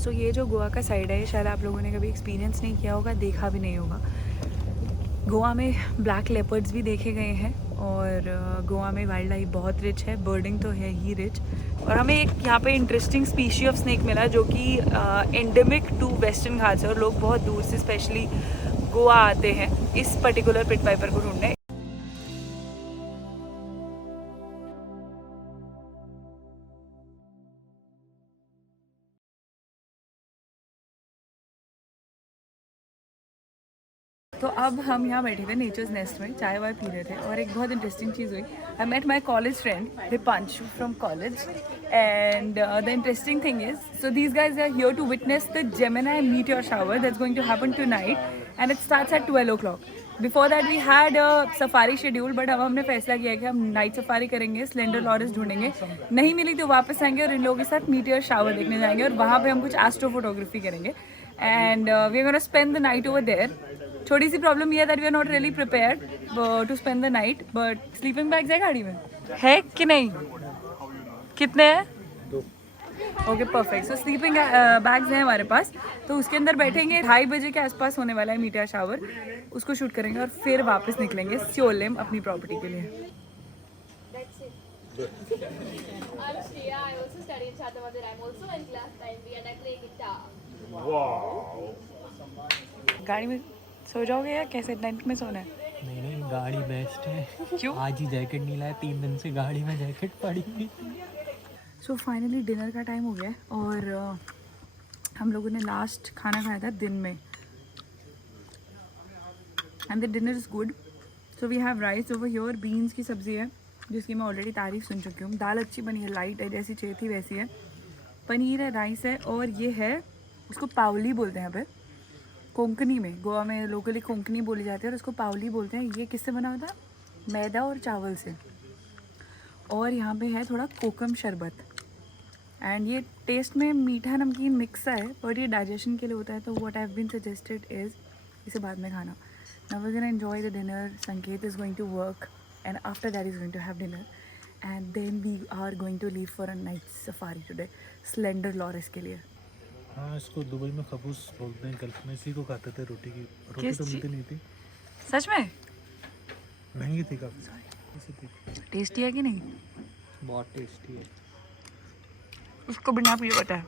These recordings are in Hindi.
सो ये जो गोवा का साइड है शायद आप लोगों ने कभी एक्सपीरियंस नहीं किया होगा, देखा भी नहीं होगा। गोवा में ब्लैक लेपर्ड्स भी देखे गए हैं और गोवा में वाइल्ड लाइफ बहुत रिच है, बर्डिंग तो है ही रिच। और हमें एक यहाँ पे इंटरेस्टिंग स्पीशी ऑफ स्नेक मिला जो कि एंडेमिक टू वेस्टर्न घाट्स है और लोग बहुत दूर से स्पेशली गोवा आते हैं इस पर्टिकुलर पिट पाइपर को ढूंढने। तो अब हम यहाँ बैठे थे नेचर्स नेस्ट में, चाय वाय पी रहे थे और एक बहुत इंटरेस्टिंग चीज़ हुई। I met my college friend Deepanshu from college and the interesting thing is so these guys are here to witness the Gemini meteor shower that's going to happen tonight and it starts at 12 o'clock। Before that we had safari schedule but अब हमने फैसला किया कि हम नाइट सफारी करेंगे, स्लेंडर लॉरेस ढूंढेंगे, नहीं मिली तो वापस आएंगे और इन लोगों के साथ मीटियोर शावर देखने जाएंगे और वहाँ पे हम कुछ एस्ट्रो फोटोग्राफी करेंगे and we are gonna spend the night over there. थोड़ी सी प्रॉब्लम ये है that we are not really prepared to spend the night, but sleeping bags है गाड़ी में, है कि नहीं? कितने हैं? Okay perfect. So sleeping bags हैं हमारे पास, तो उसके अंदर बैठेंगे। 2:30 बजे के आसपास होने वाला है मीटियोर शावर, उसको शूट करेंगे और फिर वापस निकलेंगे सियोलिम अपनी प्रॉपर्टी के लिए। I'm Shreya. I also study in Chattanooga. I'm also in class 9B and I play guitar. गाड़ी में सो जाओगे या कैसे, टेंट में सोना है? नहीं नहीं, गाड़ी बेस्ट है। क्यों? आज ही जैकेट नहीं लाया, 3 दिन से गाड़ी में जैकेट पड़ी हुई। सो फाइनली डिनर का टाइम हो गया है और हम लोगों ने लास्ट खाना खाया था दिन में and the dinner is good. So we have rice over here, beans की सब्ज़ी है जिसकी मैं ऑलरेडी तारीफ़ सुन चुकी हूँ। दाल अच्छी बनी है, लाइट है, जैसी चाहिए थी वैसी है। पनीर है, राइस है और ये है, उसको पावली बोलते हैं यहाँ पे कोंकणी में। गोवा में लोकली कोंकणी बोली जाती है और उसको पावली बोलते हैं। ये किससे बना हुआ था? मैदा और चावल से। और यहाँ पे है थोड़ा कोकम शरबत एंड ये टेस्ट में मीठा नमकीन मिक्स है बट ये डाइजेशन के लिए होता है, तो what I have been suggested is इसे बाद में खाना। Now we are gonna enjoy the dinner, Sanket is going to work and after that is going to have dinner and then we are going to leave for a night safari today slender loris के लिए। हाँ, इसको दुबई में खबूस बोलते हैं। गल्फ में इसी को खाते थे। रोटी तो मिलती नहीं थी। सच में? महंगी थी काफ़ी सारी। टेस्टी है कि नहीं? बहुत टेस्टी है। उसको बिना पिए पता है।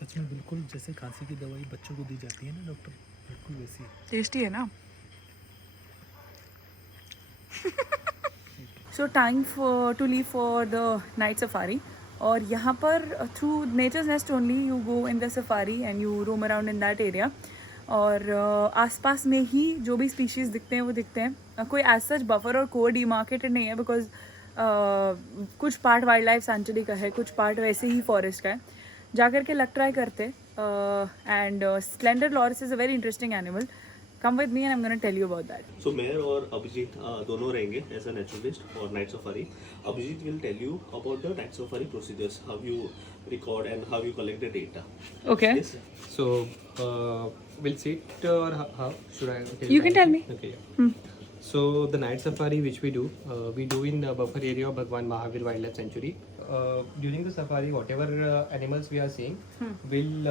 सच में बिल्कुल जैसे खांसी की दवाई बच्चों को दी जाती है ना डॉक्टर, बिल्कुल वैसी है। टेस्टी है ना? So time for to leave for the night safari और यहाँ पर through nature's nest only you go in the safari and you roam around in that area और आसपास में ही जो भी स्पीशीज़ दिखते हैं वो दिखते हैं। कोई एज सच बफर और कोड डिमार्केटेड नहीं है बिकॉज कुछ पार्ट वाइल्ड लाइफ सेंचुरी का है, कुछ पार्ट वैसे ही फॉरेस्ट का है। जाकर के लक ट्राई करते and slender Laureus is a very interesting animal. Come with me and I'm going to tell you about that. So मैं और अभिजीत दोनों रहेंगे एज अ नेचुरलिस्ट और night safari. Abhijeet will tell you about the night safari procedures, how you record and how you collect the data. Okay. Yes. So we'll sit or how should I? You can tell me. Okay. Yeah. So the night safari which we do in the buffer area of Bhagwan Mahavir Wildlife Sanctuary. During the safari, whatever animals we are seeing, we'll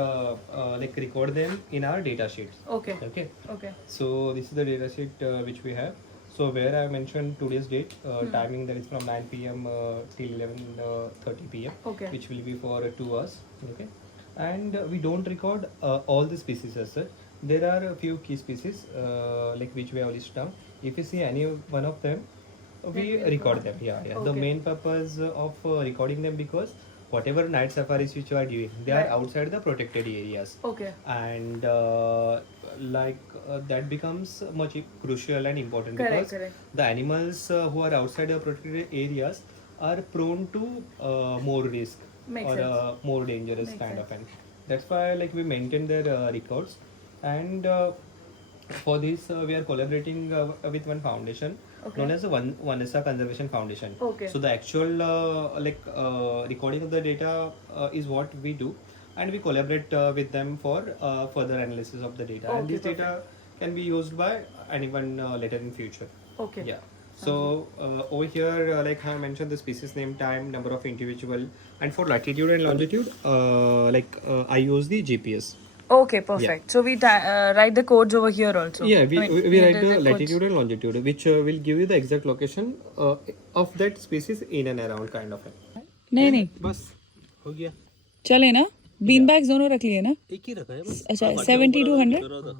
like record them in our data sheets. Okay. Okay. Okay. So this is the data sheet which we have. So where I mentioned today's date, timing that is from 9 p.m. Till 11:30 p.m. Okay. Which will be for 2 hours. Okay. And we don't record all the species as such. There are a few key species like which we have listed down. If you see any one of them, we record them. Yeah. Okay. The main purpose of recording them because whatever night safaris which you are doing, they are outside the protected areas. Okay. And that becomes much crucial and important Correct, because correct. the animals who are outside the protected areas are prone to more risk Makes or sense. more dangerous Makes kind sense. of and that's why like we maintain their records and for this we are collaborating with one foundation known as the Vanessa Conservation Foundation. Okay. So the actual recording of the data is what we do and we collaborate with them for further analysis of the data and Okay, this data can be used by anyone later in future. Okay. Yeah. So over here, like I mentioned, the species name, time, number of individual, and for latitude and longitude, I use the GPS. Okay, perfect. So we write the codes over here also. Yeah, we write the codes. latitude and longitude, which will give you the exact location of that species in and around kind of. नहीं नहीं बस हो गया, चले ना, बीन बैग्स दोनों रख लिए ना. एक ही रखा है बस. अच्छा 70 to 100.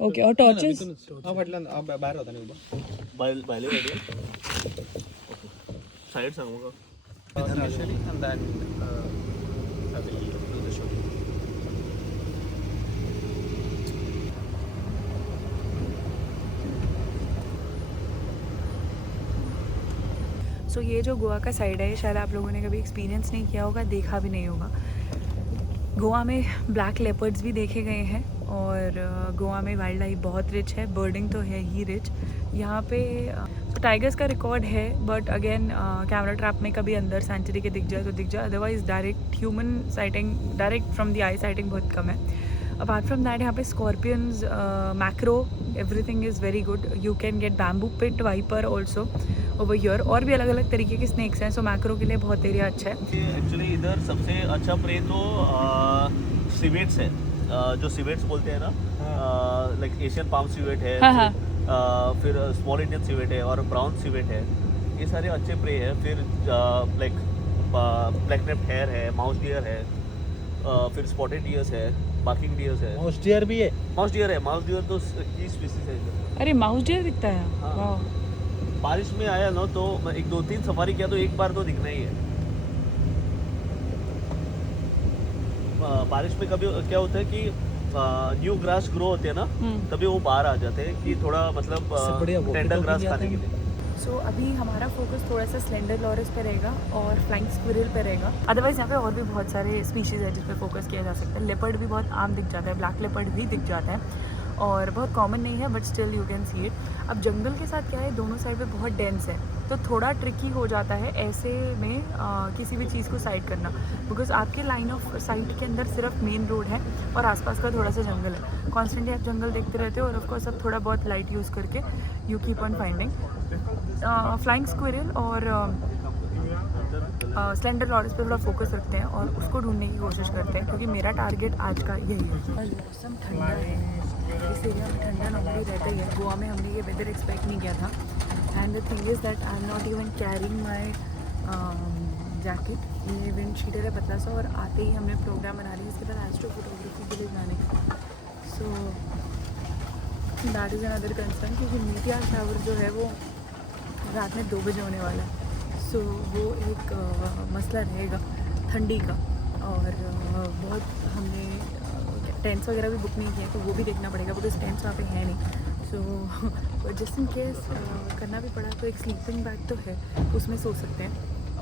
ओके, और टॉर्चेस. हाँ म्हटलं बाहेर होता नाही उभा. बायले साइड सांगू का Initially, and then I will do the shooting. सो ये जो गोवा का साइड है, शायद आप लोगों ने कभी एक्सपीरियंस नहीं किया होगा, देखा भी नहीं होगा. गोवा में ब्लैक लेपर्ड्स भी देखे गए हैं और गोवा में वाइल्ड लाइफ बहुत रिच है, बर्डिंग तो है ही रिच. यहाँ पे टाइगर्स का रिकॉर्ड है, बट अगेन कैमरा ट्रैप में कभी अंदर सेंचुरी के दिख जाए तो दिख जाए, otherwise direct human sighting, direct from the eye sighting बहुत कम है. अपार्ट फ्रॉम दैट यहाँ पे scorpions, macro, everything is very good. You can get bamboo pit viper also over here, और भी अलग अलग तरीके के स्नैक्स हैं. सो मैक्रो के लिए बहुत एरिया अच्छा है. एक्चुअली इधर सबसे अच्छा प्रे तो सिवेट्स है, जो सिवेट्स बोलते हैं ना, लाइक एशियन पाम सिवेट है, हाँ. फिर स्मॉल इंडियन सिवेट है और ब्राउन सिवेट है. ये सारे अच्छे प्रे हैं. फिर लाइक ब्लैक नेप्ड हेयर है, माउस डियर है, फिर स्पॉटेड डियर्स है, बार्किंग डियर्स है, माउस डियर भी है. माउस डियर है. माउस डियर तो की स्पीसीज है इधर. अरे माउस डियर दिखता है. हाँ. वाह. बारिश में आया ना तो मैं 1-2-3 सफारी किया तो एक बार तो दिखना ही है. बारिश में कभी क्या होता है कि न्यू ग्रास ग्रो होते हैं ना, तभी वो बाहर आ जाते हैं कि थोड़ा मतलब टेंडर ग्रास खाने के लिए. सो अभी हमारा फोकस थोड़ा सा स्लेंडर लॉरस पे रहेगा और फ्लाइंग स्क्विरल पे रहेगा. अदरवाइज यहाँ पे और भी बहुत सारे स्पीशीज़ है जिस पे फोकस किया जा सकता है. लेपर्ड भी बहुत आम दिख जाता है, ब्लैक लेपर्ड भी दिख जाता है और बहुत कॉमन नहीं है, but still you can see it. अब जंगल के साथ क्या है, दोनों साइड पे बहुत डेंस है, तो थोड़ा ट्रिकी हो जाता है ऐसे में किसी भी चीज़ को साइड करना, बिकॉज आपके लाइन ऑफ साइट के अंदर सिर्फ मेन रोड है और आसपास का थोड़ा सा जंगल है. कॉन्स्टेंटली आप जंगल देखते रहते हो और ऑफकोर्स अब थोड़ा बहुत लाइट यूज़ करके you keep on finding flying squirrel और स्लेंडर लॉरस पे थोड़ा फोकस रखते हैं और उसको ढूंढने की कोशिश करते हैं, क्योंकि मेरा टारगेट आज का यही है. मौसम ठंडा है, इस एरिया में ठंडा नॉर्मली रहता ही है. गोवा में हमने ये वेदर एक्सपेक्ट नहीं किया था. And the thing is that I am not even carrying my jacket. ये विंड शीटर है पतला सा, और आते ही हमने प्रोग्राम बना लिया इसके बाद एस्ट्रो फोटोग्राफी के लिए जाने का. So that is another concern, क्योंकि मीटिया शावर जो है वो रात में 2 बजे होने वाला है. सो वो एक मसला रहेगा ठंडी का. और बहुत हमने टेंट्स वगैरह भी बुक नहीं किए, तो वो भी देखना पड़ेगा, बिकॉज टेंट्स वहाँ पे है नहीं. सो जस्ट इन केस करना भी पड़ा तो एक स्लीपिंग बैग तो है, उसमें सो सकते हैं.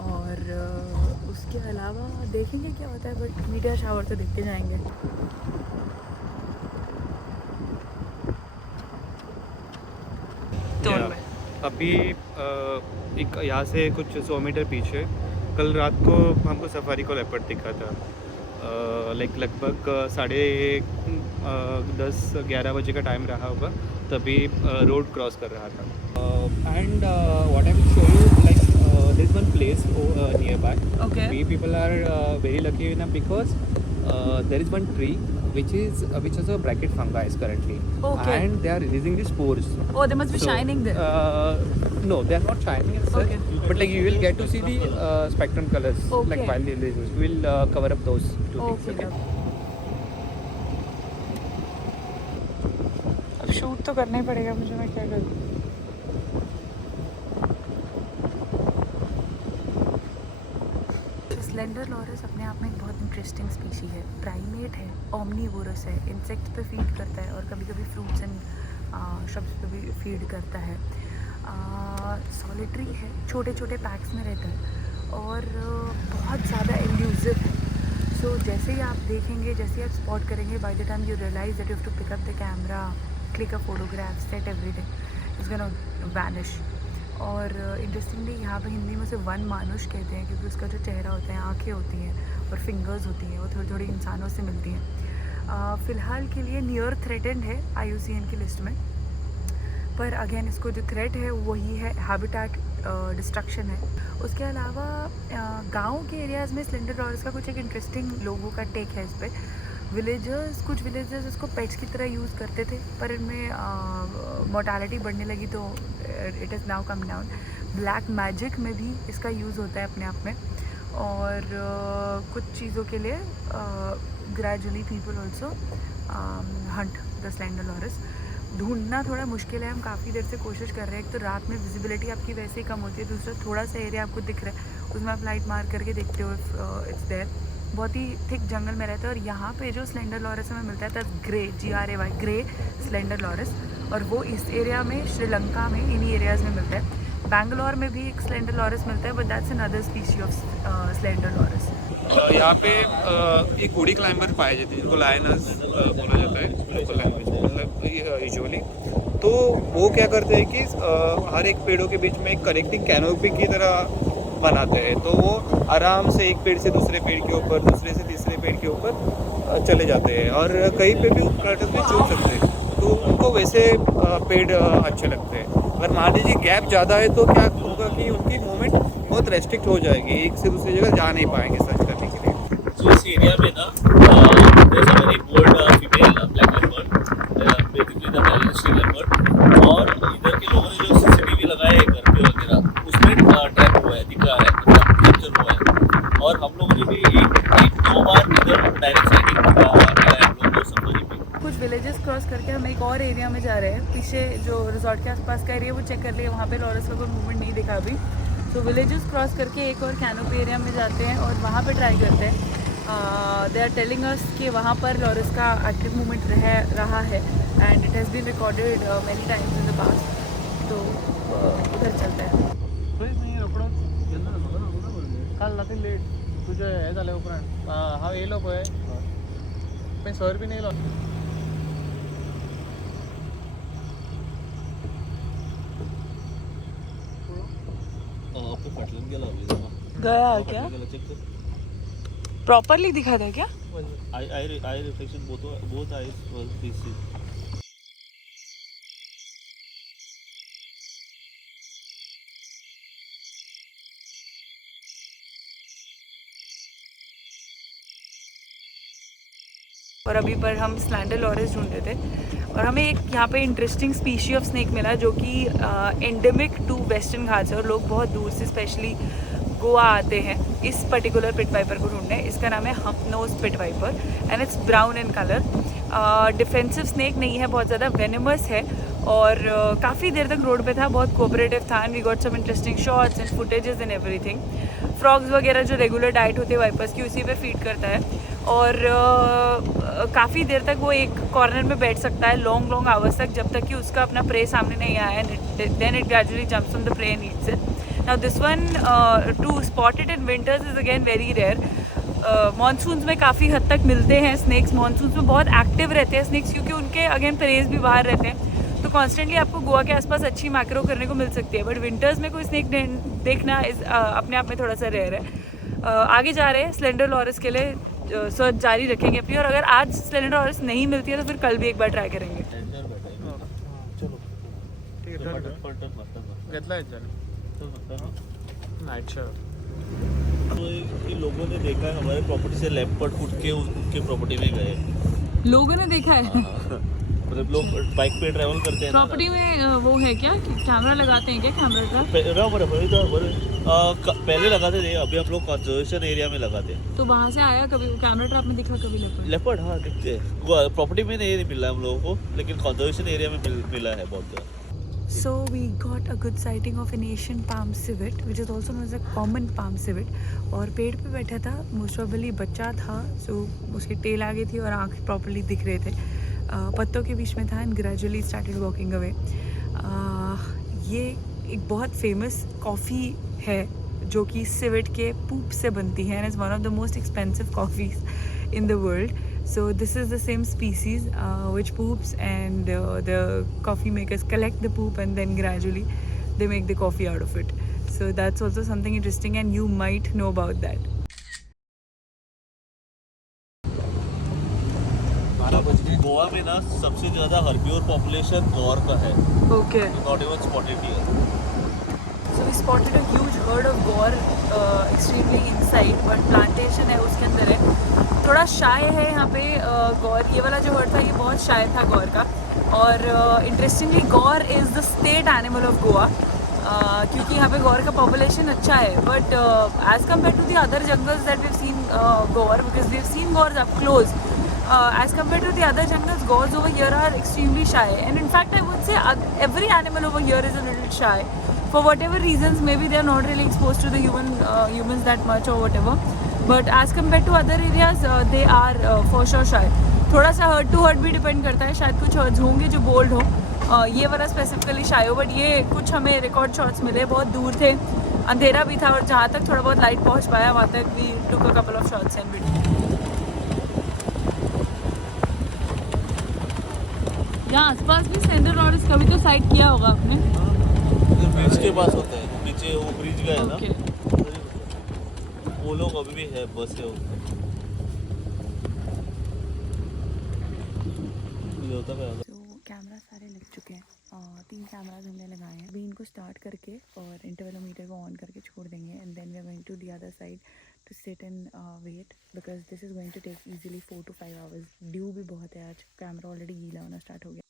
और उसके अलावा देखेंगे क्या होता है, बट मीडिया शावर तो देखते जाएंगे. अभी एक यहाँ से कुछ 100 मीटर पीछे कल रात को हमको सफारी को लेपर्ड दिखा था. लगभग 10:30-11 बजे का टाइम रहा होगा, तभी रोड क्रॉस कर रहा था. And what I will show you, like there is one place nearby. Okay. We people are very lucky enough because there is one tree which has a bracket fungi currently. Okay. And they are releasing the spores. Oh, they must be shining there. No, they are not shining as such, Okay. but like you will get to see the spectrum colors. Okay. Like while they release, we will cover up those two things. Okay. अब शूट तो करना ही पड़ेगा मुझे, मैं क्या करूँ. स्लेंडर लॉरस अपने आप में एक बहुत इंटरेस्टिंग स्पीशी है. प्राइमेट है, ओमनीवोरस है, इंसेक्ट्स पे फीड करता है और कभी कभी फ्रूट्स एंड श्रब्स पे भी फीड करता है. सॉलिटरी है, छोटे छोटे पैक्स में रहता है और बहुत ज़्यादा एल्यूसिव है. सो जैसे ही आप देखेंगे, जैसे ही आप स्पॉट करेंगे, by the time you realise that you have to pick up the camera, click a photograph, set everything, it's gonna vanish. और इंटरेस्टिंगली यहाँ पे हिंदी में उसे वन मानुष कहते हैं, क्योंकि उसका जो चेहरा होता है, आंखें होती हैं और फिंगर्स होती हैं, वो थोड़ी थोड़ी इंसानों से मिलती हैं. फ़िलहाल के लिए नियर थ्रेटेंड है IUCN की लिस्ट में. पर अगेन इसको जो थ्रेट है वही है हैबिटेट डिस्ट्रक्शन है। उसके अलावा गांव के एरियाज़ में स्लेंडर लॉरस का कुछ एक इंटरेस्टिंग लोगों का टेक है इस पर। कुछ विलेजर्स इसको पेट्स की तरह यूज़ करते थे, पर इनमें मोर्टालिटी बढ़ने लगी तो it is now come down. Black magic में भी इसका यूज़ होता है अपने आप में, और कुछ चीज़ों के लिए gradually people also Hunt the slender Laurus. ढूंढना थोड़ा मुश्किल है, हम काफ़ी देर से कोशिश कर रहे हैं। एक तो रात में विजिबिलिटी आपकी वैसे ही कम होती है, दूसरा थोड़ा सा एरिया आपको दिख रहा है उसमें आप लाइट मार करके देखते हो इट्स देयर। बहुत ही थिक जंगल में रहता है। और यहाँ पे जो स्लेंडर लॉरस हमें मिलता है that's grey, GRAY, grey slender Laurus, और वो इस एरिया में श्रीलंका में इन्हीं एरियाज़ में मिलता है। बैंगलोर में भी एक स्लेंडर लॉरस मिलता है, but that's another species of slender Laurus. यहाँ पे एक घोड़ी क्लाइंबर पाए जाते हैं जिनको लायनर्स बोला जाता है लोकल लैंग्वेज में, मतलब यूजुअली। तो वो क्या करते हैं कि हर एक पेड़ों के बीच में एक कनेक्टिंग कैनोपी की तरह बनाते हैं, तो वो आराम से एक पेड़ से दूसरे पेड़ के ऊपर, दूसरे से तीसरे पेड़ के ऊपर चले जाते हैं, और कहीं पे भी कर्टन में चूक सकते हैं। तो उनको वैसे पेड़ अच्छे लगते हैं। अगर मान लीजिए गैप ज़्यादा है तो क्या होगा कि उनकी मूवमेंट बहुत रेस्ट्रिक्ट हो जाएगी, एक से दूसरी जगह जा नहीं पाएंगे सर्च करने के लिए। तो इस एरिया में ना there's a very bold female black leopard, basically the Malaysian leopard, और इधर के लोगों ने जो CCTV लगाए हैं घर पे वगैरह उसमें ट्रैप हुआ है, दिख रहा है, मतलब कैप्चर हुआ है। और हम लोगों ने भी एक दो बार इधर डायरेक्ट साइटिंग किया है हम लोग को सफारी में। कुछ विलेजेस क्रॉस करके हम एक और एरिया में जा रहे हैं। पीछे जो रिजॉर्ट के आसपास का एरिया वो चेक कर लिया, वहाँ पे लॉरस का कोई मूवमेंट नहीं दिखा अभी। तो विलेजेस क्रॉस करके एक और कैनोपी एरिया में जाते हैं और वहाँ पे ट्राई करते हैं। दे आर टेलिंग अस कि वहाँ पर लॉरस का एक्टिव मूवमेंट रहा है and it has been recorded many times in the past. तो उधर चलते हैं। काल रात्री लेट तुझे हे झालं उपरांत हांव येयलो पळय पण सर बीन येयलो आपको फाटल्यान गेला अभी गया क्या? चेक कर। प्रॉपरली दिखा था क्या? Eye reflection both eyes was this. और अभी पर हम स्लेंडर लॉरस ढूंढ रहे थे और हमें एक यहाँ पे इंटरेस्टिंग स्पीशी ऑफ स्नेक मिला जो कि एंडेमिक टू वेस्टर्न घाट्स है, और लोग बहुत दूर से स्पेशली गोवा आते हैं इस पर्टिकुलर पिट वाइपर को ढूंढने। इसका नाम है hump nose pit viper and it's brown in colour. Defensive snake नहीं है, बहुत ज़्यादा वेनेमस है, और काफ़ी देर तक रोड पे था, बहुत कोऑपरेटिव था and we got some interesting shots and footages and everything. Frogs वगैरह जो रेगुलर डाइट होती है वाइपर्स की उसी पे फीड करता है, और काफ़ी देर तक वो एक कॉर्नर में बैठ सकता है लॉन्ग आवर्स तक, जब तक कि उसका अपना प्रे सामने नहीं आया and then it gradually jumps on the prey and eats it. Now this one to spot it in winters is again very rare. Monsoons में काफ़ी हद तक मिलते हैं स्नेक्स, मॉनसून्स में बहुत एक्टिव रहते हैं स्नेक्स क्योंकि उनके अगेन प्रेज भी बाहर रहते हैं, तो कॉन्स्टेंटली आपको गोवा के आसपास अच्छी मैक्रो करने को मिल सकती है। बट विंटर्स में कोई स्नेक देखना अपने आप में थोड़ा सा रेयर है। आगे जा रहे हैं स्लेंडर लॉरस के लिए, सर्च जारी रखेंगे अपनी, और अगर आज स्लेंडर लॉरस नहीं मिलती है तो फिर कल भी एक बार ट्राई करेंगे। चलो ठीक है घेतला नाइट शो। तो इन लोगों ने देखा है हमारे प्रॉपर्टी से लेपर्ड उठ के उनके प्रॉपर्टी में गए। लोगों ने देखा है मतलब लोग बाइक पे ट्रैवल करते हैं प्रॉपर्टी में वो है क्या, कैमरा लगाते हैं क्या कैमरा का? पहले लगाते थे, अभी हम लोग कंजर्वेशन एरिया में लगाते हैं। तो वहाँ से आया कभी कैमरा ट्रैप में दिखा कभी लेपर्ड? हाँ दिखते हैं, प्रॉपर्टी में नहीं मिला हम लोगों को, लेकिन कंजर्वेशन एरिया में मिला है बहुत। So we got a good sighting of an Asian palm civet, which is also known as a common palm civet. और पेड़ पे बैठा था, मोस्ट प्रोबेबली बच्चा था, सो उसकी टेल आगे थी और आँख प्रॉपर्ली दिख रहे थे, पत्तों के बीच में था and gradually started walking away. ये एक बहुत फेमस कॉफ़ी है जो कि सिवेट के पूप से बनती है and is one of the most expensive coffees in the world. So this is the same species which poops, and the coffee makers collect the poop and then gradually they make the coffee out of it. So that's also something interesting and you might know about that. Goa में ना सबसे ज़्यादा हर्बियोर पॉपुलेशन गौर का है, okay not even spotted deer. So we spotted a huge herd of boar extremely inside, but plantation है उसके अंदर है. थोड़ा शाय है यहाँ पे गौर. ये वाला जो herd था ये बहुत शाय था गौर का. और interestingly gaur is the state animal of Goa, क्योंकि यहाँ पे गौर का पॉपुलेशन अच्छा है. But as compare to the other jungles that we seen gaur, because we seen gaur up close. As compared to the other jungles, gores over here are extremely shy, and in fact I would say every animal over here is a little shy for whatever reasons. Maybe they are not really exposed to the humans that much or whatever, but as compared to other areas they are for sure shy. थोड़ा सा herd to herd भी डिपेंड करता है. शायद कुछ herds होंगे जो बोल्ड हो, ये वाला स्पेसिफिकली शाय हो, बट ये कुछ हमें रिकॉर्ड शॉट्स मिले. बहुत दूर थे, अंधेरा भी था, और जहाँ तक थोड़ा बहुत लाइट पहुँच पाया वहाँ तक we took a couple of shots and video. यहाँ आसपास भी सेंट्रल लॉरेंस कभी तो साइड किया होगा आपने. ब्रिज के पास होता है, नीचे वो ब्रिज गया है ना, Okay. वो लोग अभी भी है, बस है तो कैमरा सारे लग चुके हैं. 3 कैमराज हमने लगाए हैं. अभी इनको स्टार्ट करके और इंटरवेलोमीटर को ऑन करके छोड़ देंगे, and then we are going to the other side to sit and wait, because this is going to take easily 4 to 5 hours. Dew भी बहुत है आज. कैमरा ऑलरेडी गीला होना स्टार्ट हो गया.